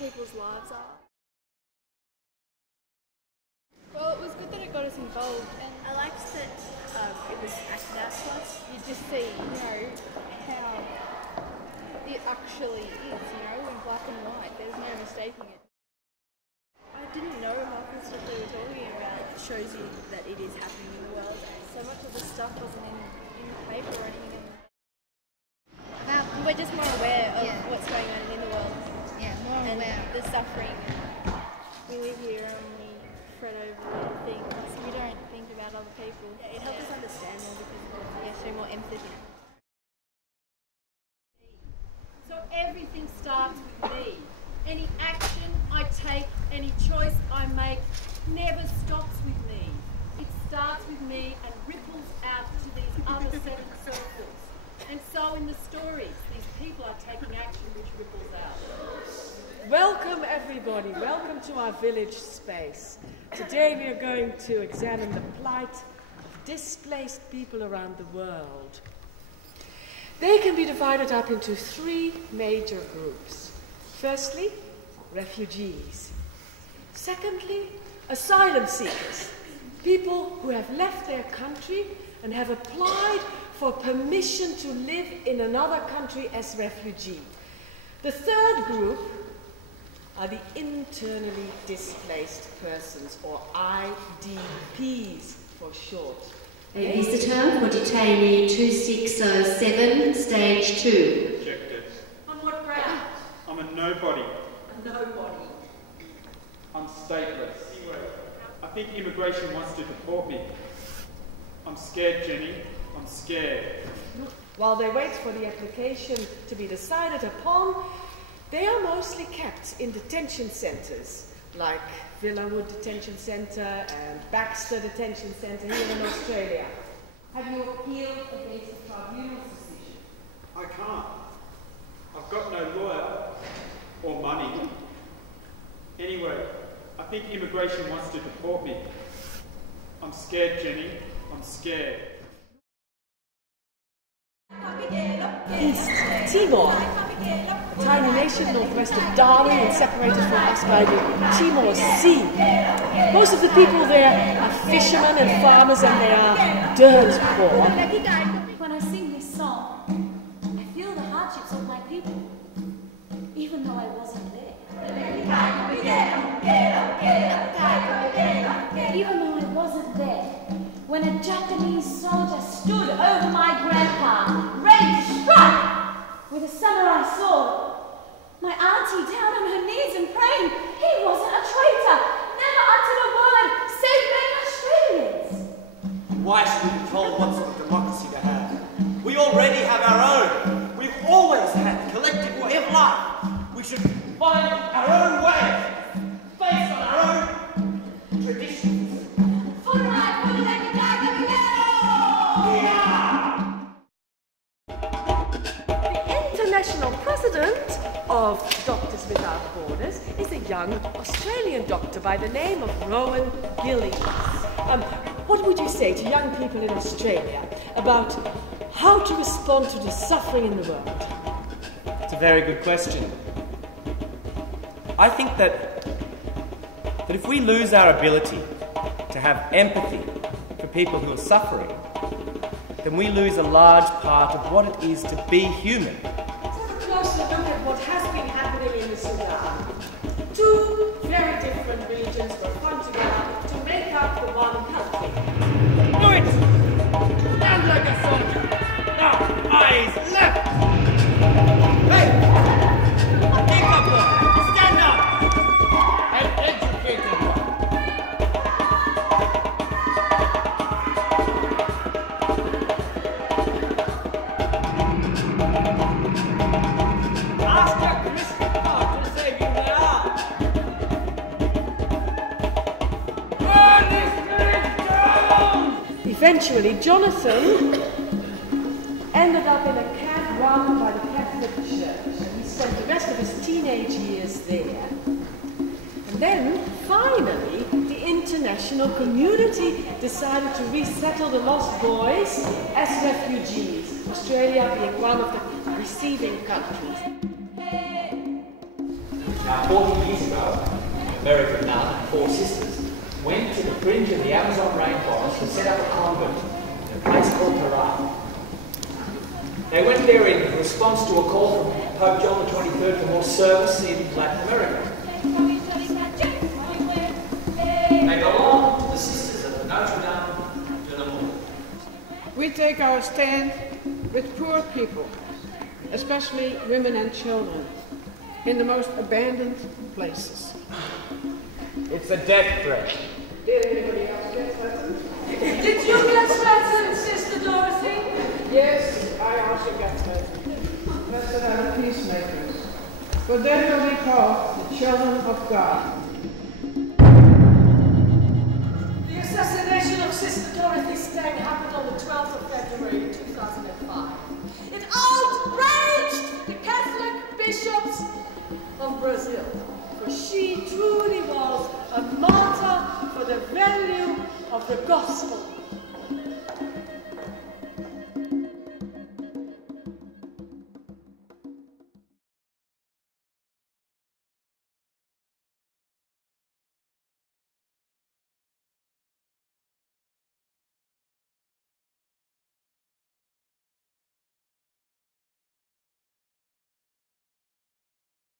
people's lives are. Well, it was good that it got us involved, and I liked that it was acted out to us. You just see, how it actually is, in black and white. There's no mistaking it. I didn't know half the stuff they were talking about shows you that it is happening in the world. So much of the stuff wasn't in the paper or anything. We're just more aware of what's going on in the world. Yeah, more and aware. The suffering. We live here and we fret over little things. We don't think about other people. Yeah, it helps us understand more because show more empathy. So everything starts with me. Any action I take, any choice I make, never stops with me. It starts with me and ripples out to these other 7 circles. And so in the stories, these people are taking action which ripples out. Welcome everybody, welcome to our village space. Today we are going to examine the plight of displaced people around the world. They can be divided up into 3 major groups. Firstly, refugees. Secondly, asylum seekers, people who have left their country and have applied for permission to live in another country as refugee. The third group are the internally displaced persons, or IDPs for short. A visitor for detainee 2607, stage 2. Rejected. On what ground? I'm a nobody. A nobody. I'm stateless. I think immigration wants to deport me. I'm scared, Jenny. I'm scared. While they wait for the application to be decided upon, they are mostly kept in detention centres, like Villawood Detention Centre and Baxter Detention Centre here in Australia. Have you appealed against the tribunal's decision? I can't. I've got no lawyer or money. Anyway, I think immigration wants to deport me. I'm scared, Jenny. I'm scared. East Timor, a tiny nation northwest of Darwin and separated from us by the Timor Sea. Most of the people there are fishermen and farmers, and they are dirt poor. When I sing this song, I feel the hardships of my people, even though I wasn't there. Even though I wasn't there, when a Japanese soldier stood over my grandpa, ready to strike with a samurai sword, my auntie down on her knees and praying, he wasn't a traitor, never uttered a word, save being Australians. Why should we be told what's the democracy to have? We already have our own. We've always had a collective way of life. We should find our own way, based on our own traditions. The international president of Doctors Without Borders is a young Australian doctor by the name of Rowan Gillies. What would you say to young people in Australia about how to respond to the suffering in the world? It's a very good question. I think that if we lose our ability to have empathy for people who are suffering, then we lose a large part of what it is to be human. Let's have a closer look at what has been happening in the Sudan. 2 very different regions were come together to make up the one country. Do it! Stand like a soldier! Now, eyes left! Hey! Pick up one! Stand up! And educate them. Eventually, Jonathan ended up in a camp run by the Catholic Church, and he spent the rest of his teenage years there. And then, finally, the international community decided to resettle the lost boys as refugees, Australia being one of the receiving countries. Now, 40 years ago, an American nun and 4 sisters went to the fringe of the Amazon rainforest to set up a convent in a place called Paran. They went there in response to a call from Pope John XXIII for more service in Latin America. They belong to the Sisters of Notre Dame de l'Amour. We take our stand with poor people, especially women and children, in the most abandoned places. It's a death threat. Did anybody else get threatened? Did you get threatened, Sister Dorothy? Yes, I also get threatened. Blessed are the peacemakers, for them will be called the children of God. The assassination of Sister Dorothy Stein happened on the 12th of February 2005. It outraged the Catholic bishops of Brazil, for she truly was a martyr for the value of the gospel.